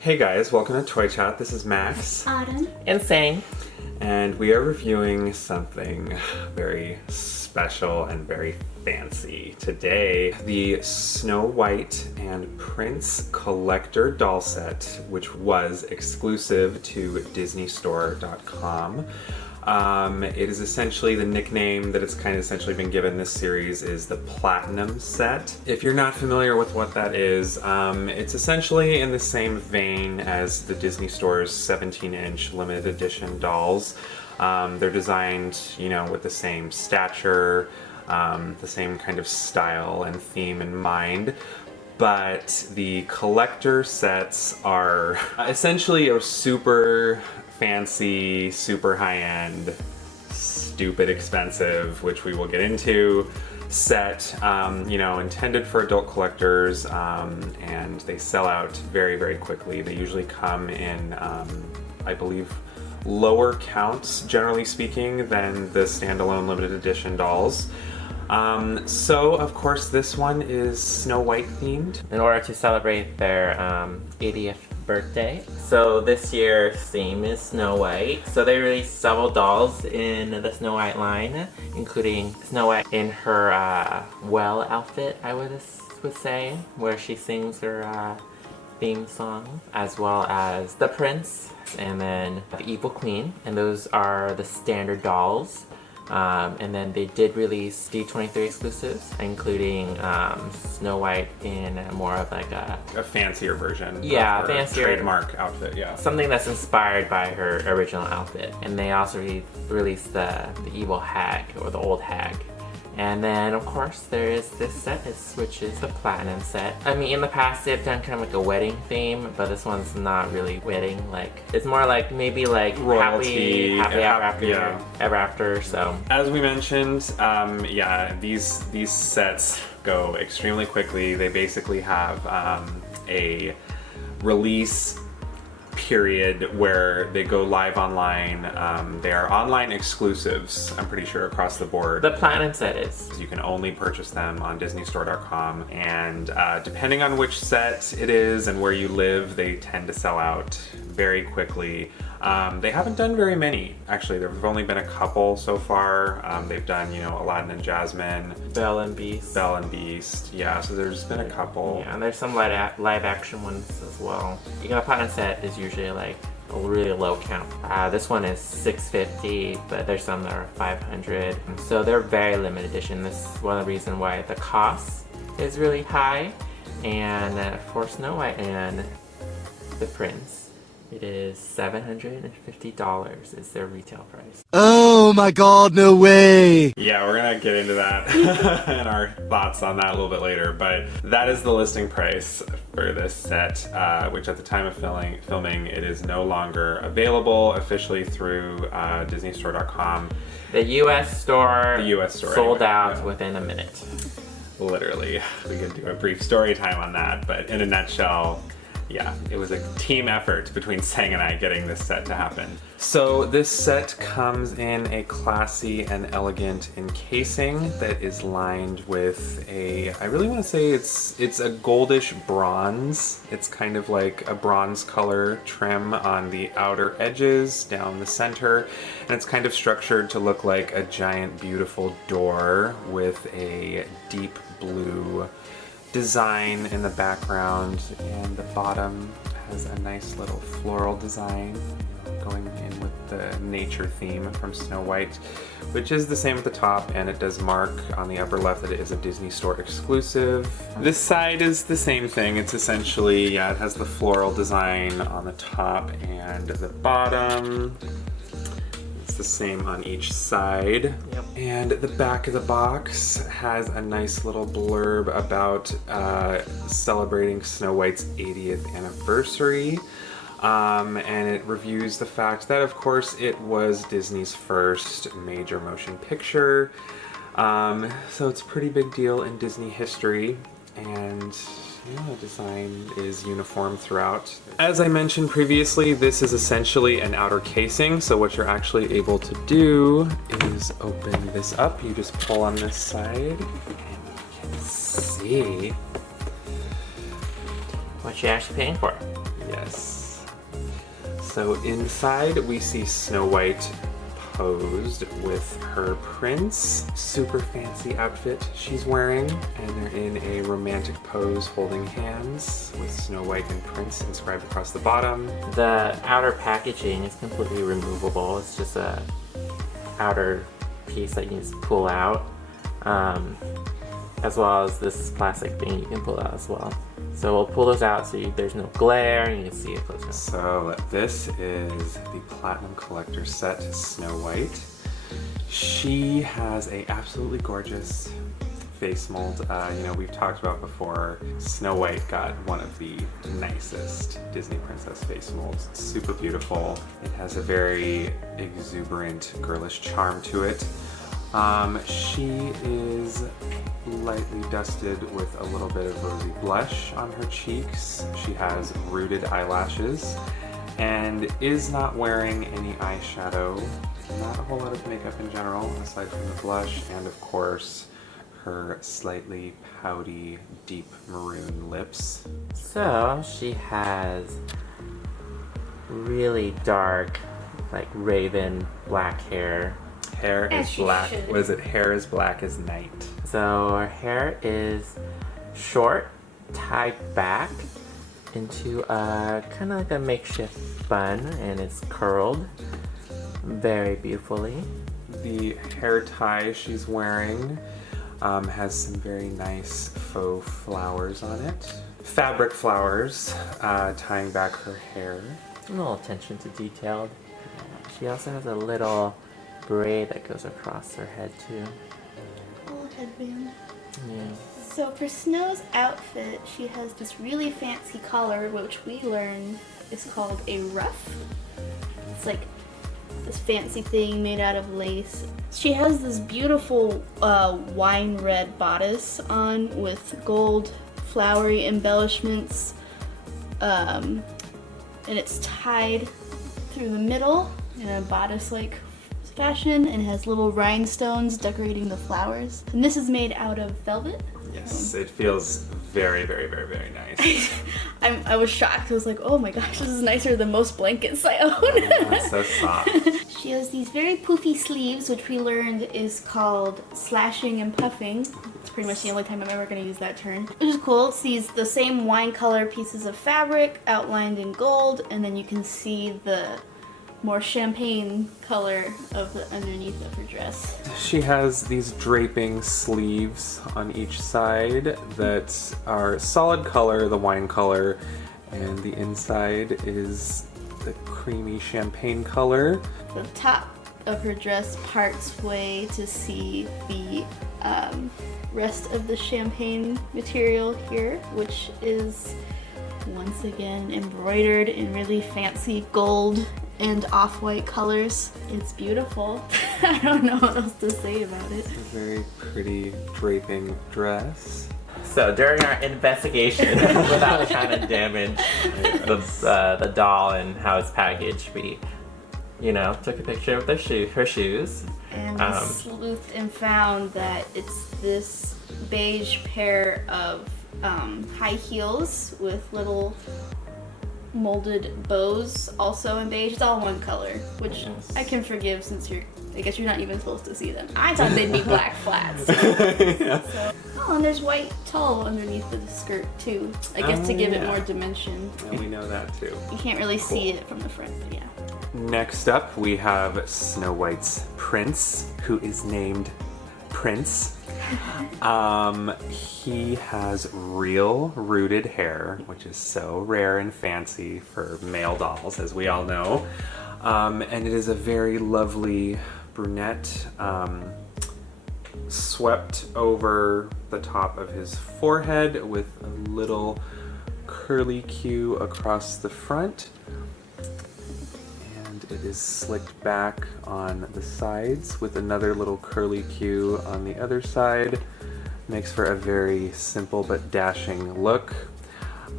Hey guys, welcome to Toy Chat. This is Max. Autumn. Insane. And we are reviewing something very special and very fancy. Today, the Snow White and Prince collector doll set, which was exclusive to DisneyStore.com. It is essentially the nickname that it's kind of essentially been given this series is the Platinum set. If you're not familiar with what that is, it's essentially in the same vein as the Disney Store's 17-inch limited edition dolls. They're designed, with the same stature, the same kind of style and theme in mind. But the collector sets are essentially a super fancy, super high-end, stupid expensive, which we will get into, set, intended for adult collectors, and they sell out very, very quickly. They usually come in, I believe, lower counts, generally speaking, than the standalone limited edition dolls. So, of course, this one is Snow White themed. In order to celebrate their 80th birthday. So this year's theme is Snow White. So they released several dolls in the Snow White line, including Snow White in her well outfit, I would say, where she sings her theme song, as well as the Prince, and then the Evil Queen, and those are the standard dolls. And then they did release D23 exclusives, including Snow White in more of like a fancier version. Yeah, of her fancier trademark outfit. Yeah, something that's inspired by her original outfit. And they also released the evil hag, or the old hag. And then, of course, there is this set, which is the Platinum set. I mean, in the past, they've done kind of like a wedding theme, but this one's not really wedding. Like, it's more like maybe like royalty, happy ever after. So, as we mentioned, these sets go extremely quickly. They basically have a release period where they go live online. They are online exclusives, I'm pretty sure, across the board. The Platinum set is. You can only purchase them on DisneyStore.com, and depending on which set it is and where you live, they tend to sell out very quickly. They haven't done very many, actually. There have only been a couple so far. They've done, Aladdin and Jasmine. Belle and Beast. Yeah, so there's been a couple. Yeah, and there's some live action ones as well. The Platinum set is usually like a really low count. This one is $650, but there's some that are $500. So they're very limited edition. This is one of the reasons why the cost is really high. And for Snow White and the Prince, it is $750 is their retail price. Oh my god, no way! Yeah, we're gonna get into that and our thoughts on that a little bit later, but that is the listing price for this set, which at the time of filming, it is no longer available officially through DisneyStore.com. The US store sold anyway, out within a minute. Literally. We could do a brief story time on that, but in a nutshell, yeah, it was a team effort between Sang and I getting this set to happen. So this set comes in a classy and elegant encasing that is lined with I really want to say it's a goldish bronze. It's kind of like a bronze color trim on the outer edges, down the center, and it's kind of structured to look like a giant, beautiful door with a deep blue design in the background, and the bottom has a nice little floral design going in with the nature theme from Snow White, which is the same at the top, and it does mark on the upper left that it is a Disney Store exclusive. This side is the same thing. It's essentially, it has the floral design on the top and the bottom. The same on each side. Yep. And the back of the box has a nice little blurb about celebrating Snow White's 80th anniversary. And it reviews the fact that, of course, it was Disney's first major motion picture. So it's a pretty big deal in Disney history. And the design is uniform throughout. As I mentioned previously, this is essentially an outer casing, so what you're actually able to do is open this up. You just pull on this side, and you can see what you're actually paying for. Yes. So inside we see Snow White posed with her prince. Super fancy outfit she's wearing, and they're in a romantic pose holding hands with Snow White and Prince inscribed across the bottom. The outer packaging is completely removable. It's just a outer piece that you just pull out, as well as this plastic thing you can pull out as well. So we'll pull those out so there's no glare and you can see it close up. So this is the Platinum Collector set Snow White. She has a absolutely gorgeous face mold. You know, we've talked about before, Snow White got one of the nicest Disney princess face molds. It's super beautiful. It has a very exuberant, girlish charm to it. She is lightly dusted with a little bit of rosy blush on her cheeks. She has rooted eyelashes and is not wearing any eyeshadow. Not a whole lot of makeup in general, aside from the blush and of course her slightly pouty, deep maroon lips. So she has really dark, like raven black hair. Hair As is she black. should. What is it? Hair is black as night. So her hair is short, tied back into a kind of like a makeshift bun, and it's curled very beautifully. The hair tie she's wearing has some very nice faux flowers on it. Fabric flowers tying back her hair. A little attention to detail. She also has a little braid that goes across her head too. Little headband. Yeah. So for Snow's outfit, she has this really fancy collar, which we learned is called a ruff. It's like this fancy thing made out of lace. She has this beautiful wine red bodice on with gold flowery embellishments, and it's tied through the middle in a bodice-like fashion and has little rhinestones decorating the flowers. And this is made out of velvet. Yes, it feels very, very, very, very nice. I was shocked. I was like, oh my gosh, this is nicer than most blankets I own. It's so soft. She has these very poofy sleeves, which we learned is called slashing and puffing. It's pretty much the only time I'm ever going to use that term. Which is cool. It's the same wine color pieces of fabric outlined in gold, and then you can see the more champagne color of the underneath of her dress. She has these draping sleeves on each side that are solid color, the wine color, and the inside is the creamy champagne color. The top of her dress parts way to see the rest of the champagne material here, which is once again embroidered in really fancy gold and off-white colors. It's beautiful. I don't know what else to say about it. A very pretty draping dress. So during our investigation, without trying to damage the doll and how it's packaged, we, took a picture of her shoes. And we sleuthed and found that it's this beige pair of high heels with little molded bows, also in beige. It's all one color, which I can forgive since I guess you're not even supposed to see them. I thought they'd be black flats. Yeah. Oh, and there's white tulle underneath the skirt too. I guess to give it more dimension. And we know that too. You can't really see it from the front, but yeah. Next up, we have Snow White's prince, who is named Prince. He has real rooted hair, which is so rare and fancy for male dolls, as we all know. And it is a very lovely brunette, swept over the top of his forehead with a little curly Q across the front. And it is slicked back on the sides with another little curly Q on the other side. Makes for a very simple but dashing look.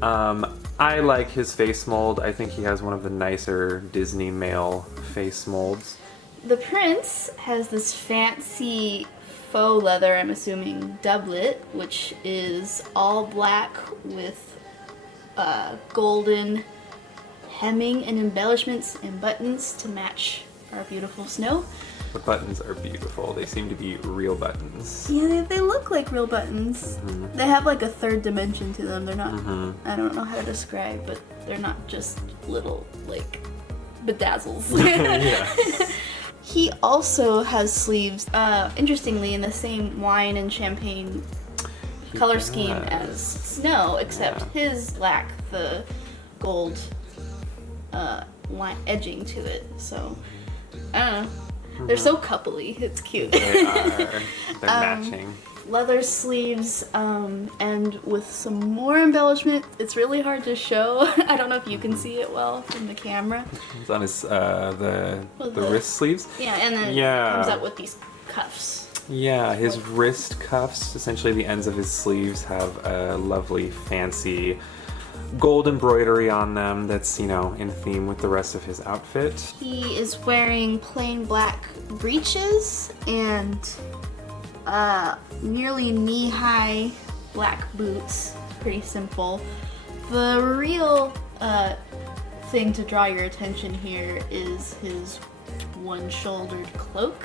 I like his face mold. I think he has one of the nicer Disney male face molds. The prince has this fancy faux leather, I'm assuming, doublet, which is all black with golden hemming and embellishments and buttons to match our beautiful Snow. The buttons are beautiful. They seem to be real buttons. Yeah, they look like real buttons. They have like a third dimension to them. They're not, I don't know how to describe, but they're not just little like bedazzles. Yes. He also has sleeves, interestingly, in the same wine and champagne color scheme as Snow, except his lack the gold line edging to it. So, I don't know. They're so coupley. It's cute. They are. They're matching. Leather sleeves, and with some more embellishment. It's really hard to show. I don't know if you can see it well from the camera. It's on his the wrist sleeves. Yeah, and then it comes out with these cuffs. Yeah, his wrist cuffs, essentially the ends of his sleeves, have a lovely, fancy gold embroidery on them that's, you know, in theme with the rest of his outfit. He is wearing plain black breeches and nearly knee-high black boots. Pretty simple. The real thing to draw your attention here is his one-shouldered cloak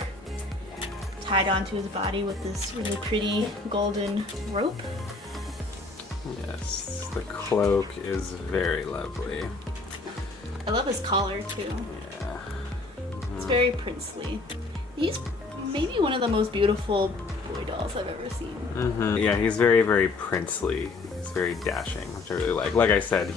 tied onto his body with this really pretty golden rope. Yes, the cloak is very lovely. I love his collar too. Yeah. It's very princely. He's maybe one of the most beautiful boy dolls I've ever seen. Yeah, he's very, very princely. He's very dashing, which I really like. Like I said,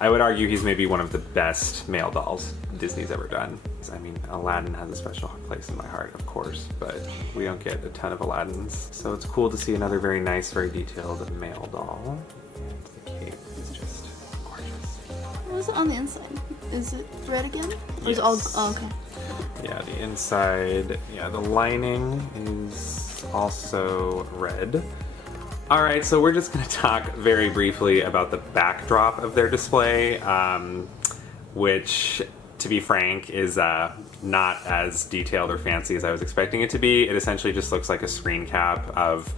I would argue he's maybe one of the best male dolls Disney's ever done. I mean, Aladdin has a special place in my heart, of course, but we don't get a ton of Aladdins. So it's cool to see another very nice, very detailed male doll. The cape is just gorgeous. What was it on the inside? Is it red again? Or is it all, Yes. oh, okay. Yeah, the inside, the lining is also red. All right, so we're just gonna talk very briefly about the backdrop of their display, which, to be frank, is not as detailed or fancy as I was expecting it to be. It essentially just looks like a screen cap of,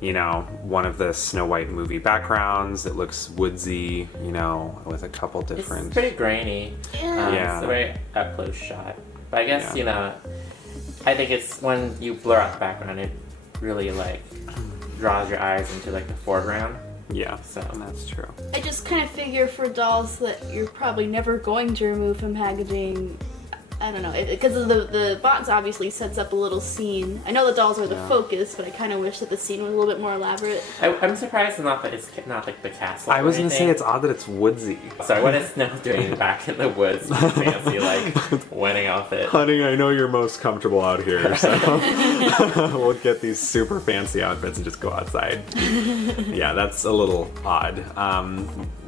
you know, one of the Snow White movie backgrounds. It looks woodsy, you know, with a couple different... It's pretty grainy. Yeah. It's a very up-close shot. But I guess, Yeah. you know, I think it's when you blur out the background, it really, like, draws your eyes into, like, the foreground. Yeah, So that's true. I just kind of figure for dolls that you're probably never going to remove from packaging, I don't know, because the box obviously sets up a little scene. I know the dolls are the focus, but I kind of wish that the scene was a little bit more elaborate. I'm surprised it's not like the castle. I was or gonna say anything. it's odd that it's woodsy. Sorry, what is Snow doing back in the woods? Fancy, like, wedding outfit. Honey, I know you're most comfortable out here, so we'll get these super fancy outfits and just go outside. Yeah, that's a little odd.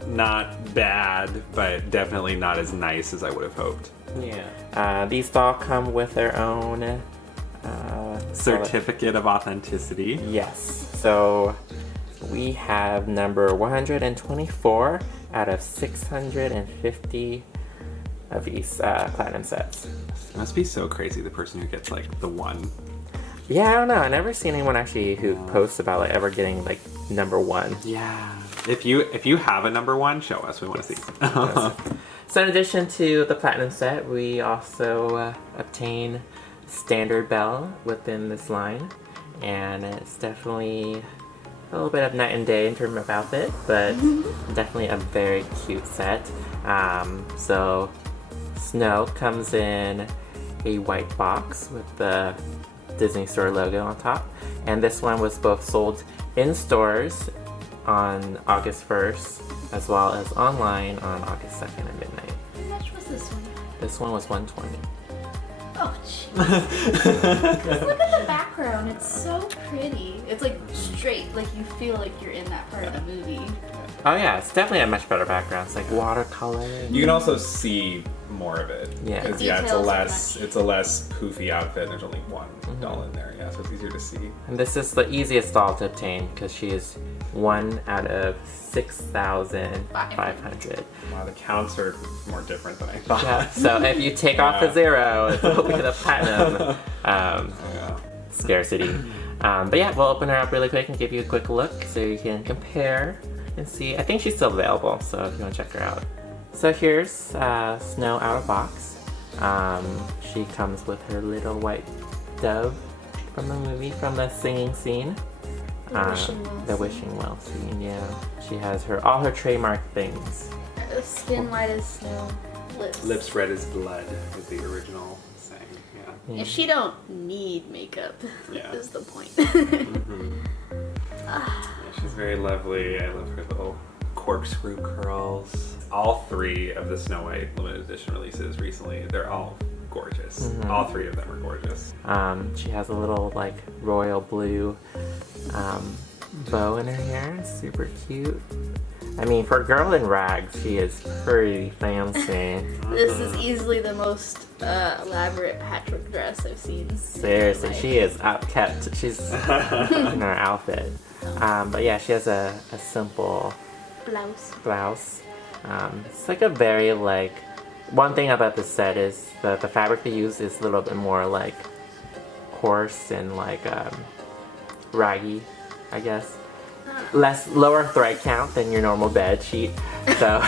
Not bad, but definitely not as nice as I would have hoped. Yeah. These dolls come with their own Certificate of authenticity. Yes. So we have number 124 out of 650 of these platinum sets. It must be so crazy, the person who gets like the one. Yeah, I don't know. I've never seen anyone actually who posts about like ever getting like number one. Yeah. If you have a number one, show us. We want to see. So in addition to the platinum set, we also obtain standard bell within this line, and it's definitely a little bit of night and day in terms of outfit, but definitely a very cute set. So Snow comes in a white box with the Disney Store logo on top, and this one was both sold in stores on August 1st as well as online on August 2nd at midnight. How much was this one? This one was $120. Oh, jeez. Just look at the background. It's so pretty. It's like straight, like you feel like you're in that part of the movie. Oh yeah, it's definitely a much better background. It's like watercolor. You can also see more of it. Yeah. Because it's a less poofy outfit. There's only one doll in there. Yeah, so it's easier to see. And this is the easiest doll to obtain because she is 1 out of 6,500. Wow, the counts are more different than I thought. Yeah, so if you take off the 0, it will be the platinum scarcity. But yeah, we'll open her up really quick and give you a quick look so you can compare and see. I think she's still available, so if you want to check her out. So here's Snow out of box. She comes with her little white dove from the movie, from the singing scene. The wishing well scene, yeah. She has all her trademark things. Skin white as snow. Lips red as blood was the original saying, yeah. Yeah, she don't need makeup, Yeah. is the point. Yeah, she's very lovely. I love her little corkscrew curls. All 3 of the Snow White limited edition releases recently, they're all gorgeous. All 3 of them are gorgeous. She has a little like royal blue bow in her hair, super cute. I mean, for a girl in rags, she is pretty fancy. This is easily the most elaborate patchwork dress I've seen. Seriously, she is upkept. She's in her outfit. But yeah, she has a simple blouse. It's like a very like, one thing about this set is that the fabric they use is a little bit more like coarse and like raggy, I guess. Lower thread count than your normal bed sheet. So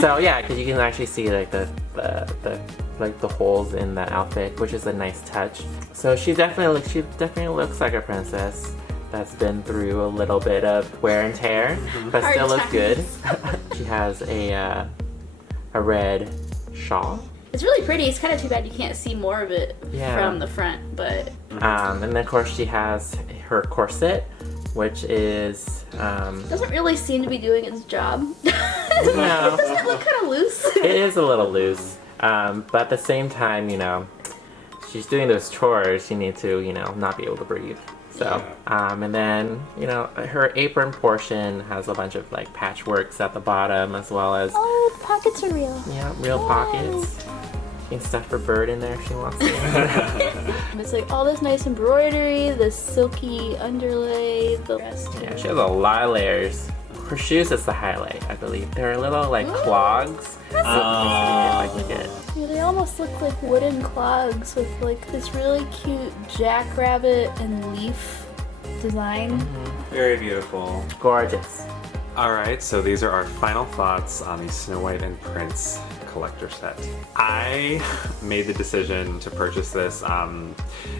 so yeah, because you can actually see like the holes in the outfit, which is a nice touch. So she definitely looks like a princess that's been through a little bit of wear and tear, but still looks good. She has a red shawl. It's really pretty. It's kind of too bad you can't see more of it from the front, but... And then of course she has her corset, which is... doesn't really seem to be doing its job. No. Doesn't it look kind of loose? It is a little loose. But at the same time, you know, she's doing those chores, you need to, you know, not be able to breathe. So, and then, you know, her apron portion has a bunch of like patchworks at the bottom, as well as... Oh, the pockets are real. Yeah, real pockets. You can stuff her bird in there if she wants to. It's like all this nice embroidery, this silky underlay, the rest. Yeah, she has a lot of layers. Her shoes is the highlight, I believe. They're little like clogs. Yeah, they almost look like wooden clogs with like this really cute jackrabbit and leaf design. Very beautiful. Gorgeous. Alright, so these are our final thoughts on the Snow White and Prince collector set. I made the decision to purchase this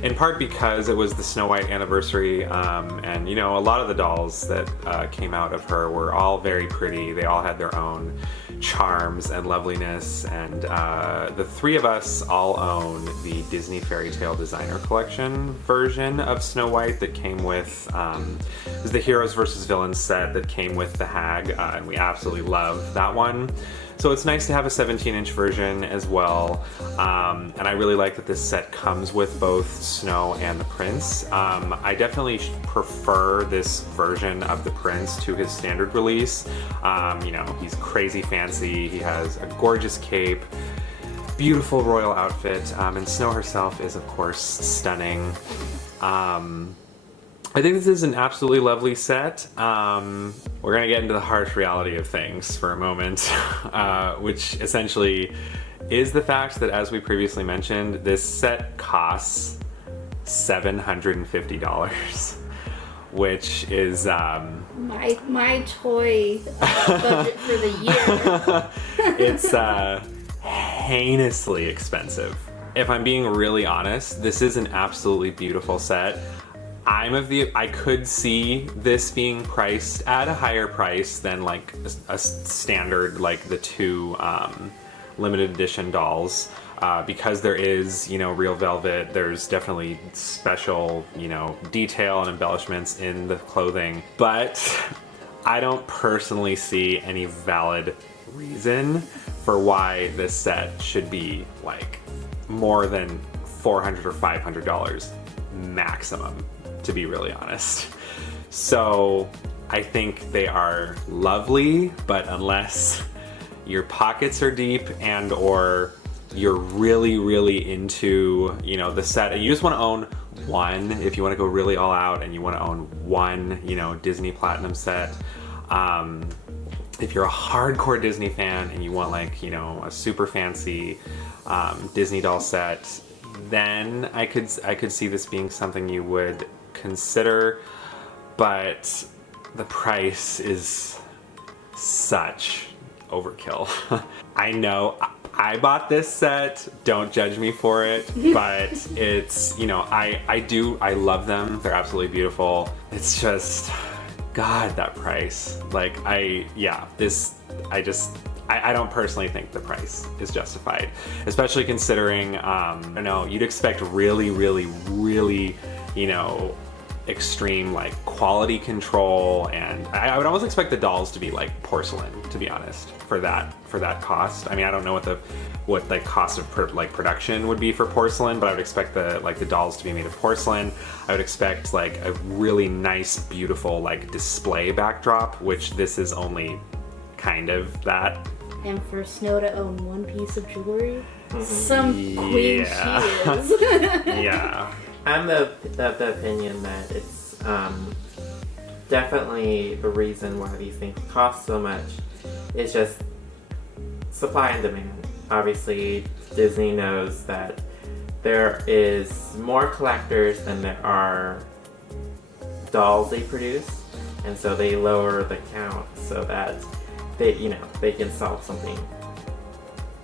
in part because it was the Snow White anniversary, and you know, a lot of the dolls that came out of her were all very pretty. They all had their own charms and loveliness, and the 3 of us all own the Disney Fairy Tale Designer Collection version of Snow White that came with it was the Heroes vs. Villains set that came with the Hag, and we absolutely love that one. So it's nice to have a 17-inch version as well, and I really like that this set comes with both Snow and the Prince. I definitely prefer this version of the Prince to his standard release. You know, he's crazy fancy, he has a gorgeous cape, beautiful royal outfit, and Snow herself is of course stunning. I think this is an absolutely lovely set. We're gonna get into the harsh reality of things for a moment, which essentially is the fact that, as we previously mentioned, this set costs $750, which is my toy budget for the year. It's heinously expensive. If I'm being really honest, this is an absolutely beautiful set. I could see this being priced at a higher price than like a standard, like the 2 limited edition dolls, because there is, you know, real velvet. There's definitely special, you know, detail and embellishments in the clothing, but I don't personally see any valid reason for why this set should be like more than $400 or $500 maximum, to be really honest. So I think they are lovely, but unless your pockets are deep and or you're really into, you know, the set and you just want to own one, if you want to go really all out and you want to own one, you know, Disney Platinum set, if you're a hardcore Disney fan and you want, like, you know, a super fancy Disney doll set, then I could see this being something you would consider, but the price is such overkill. I know I bought this set, don't judge me for it, but it's, you know, I love them. They're absolutely beautiful. It's just, God, that price. Like, I don't personally think the price is justified, especially considering, I don't know, you'd expect really, really, really, you know, extreme like quality control, and I would almost expect the dolls to be like porcelain, to be honest, for that cost. I mean, I don't know what the cost of production would be for porcelain, but I would expect the dolls to be made of porcelain. I would expect like a really nice, beautiful like display backdrop, which this is only kind of that. And for Snow to own one piece of jewelry, some queen she is. Yeah. I'm of the opinion that it's definitely the reason why these things cost so much is just supply and demand. Obviously, Disney knows that there is more collectors than there are dolls they produce, and so they lower the count so that they can sell something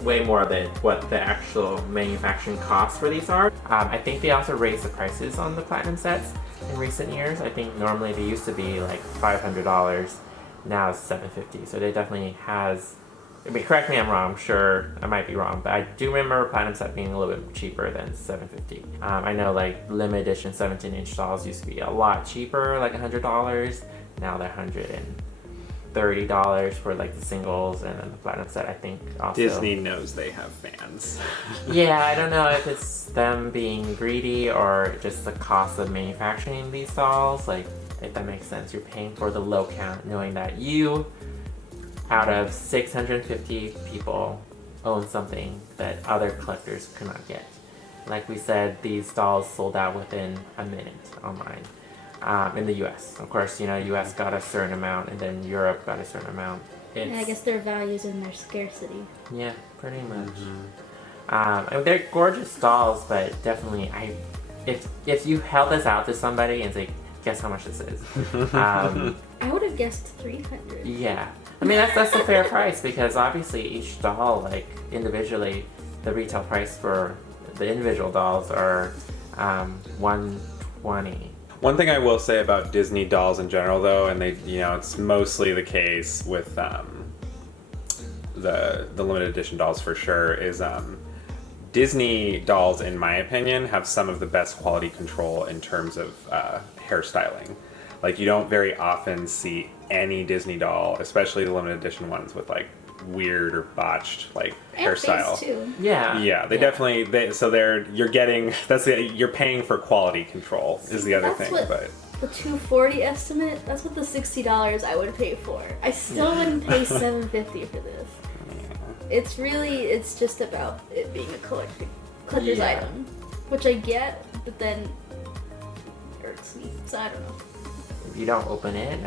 way more than what the actual manufacturing costs for these are. I think they also raised the prices on the platinum sets in recent years. I think normally they used to be like $500, now it's $750. So they definitely has, I mean, correct me if I'm wrong, I'm sure I might be wrong, but I do remember a platinum set being a little bit cheaper than $750. I know like limited edition 17-inch dolls used to be a lot cheaper, like $100. Now they're $130 for like the singles, and then the platinum set, I think also. Disney knows they have fans. Yeah, I don't know if it's them being greedy or just the cost of manufacturing these dolls. Like, if that makes sense, you're paying for the low count, knowing that you, out of 650 people, own something that other collectors could not get. Like we said, these dolls sold out within a minute online. In the US. Of course, you know, US got a certain amount, and then Europe got a certain amount. And I guess their values in their scarcity. Yeah, pretty much. I mean, they're gorgeous dolls, but definitely, if you held this out to somebody and say, guess how much this is? I would have guessed $300. Yeah. I mean, that's a fair price, because obviously each doll, like, individually, the retail price for the individual dolls are $120. One thing I will say about Disney dolls in general, though, and it's mostly the case with the limited edition dolls for sure, is Disney dolls, in my opinion, have some of the best quality control in terms of hairstyling. Like, you don't very often see any Disney doll, especially the limited edition ones, with like weird or botched like hairstyle. Face too. Yeah, they definitely you're paying for quality control is the other thing. But the $240 estimate, that's what the $60 I would pay for. I still wouldn't pay $750 for this. It's just about it being a collector's item, which I get, but then it hurts me. So I don't know. If you don't open it,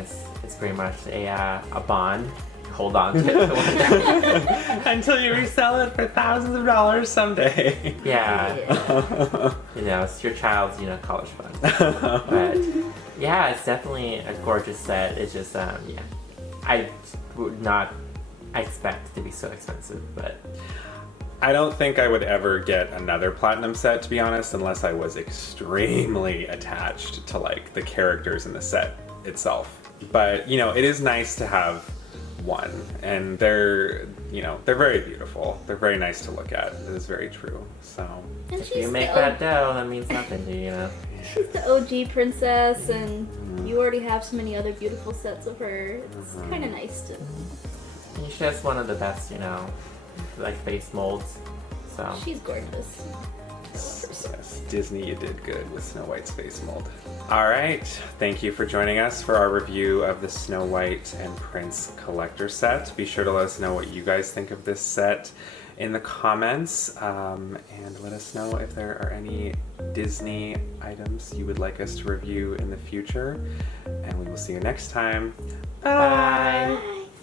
it's pretty much a bond. Hold on to it until you resell it for thousands of dollars someday. Yeah. It's your child's college fund. But yeah, it's definitely a gorgeous set. It's just I would not expect it to be so expensive, but I don't think I would ever get another platinum set, to be honest, unless I was extremely attached to like the characters in the set itself. But it is nice to have one, and they're very beautiful. They're very nice to look at. It is very true. So if you make that dough, that means nothing to you. She's the OG princess, and you already have so many other beautiful sets of her. It's kind of nice to. And she's just one of the best, like face molds. So she's gorgeous. Yes, Disney, you did good with Snow White's face mold. All right, thank you for joining us for our review of the Snow White and Prince collector set. Be sure to let us know what you guys think of this set in the comments, and let us know if there are any Disney items you would like us to review in the future. And we will see you next time. Bye!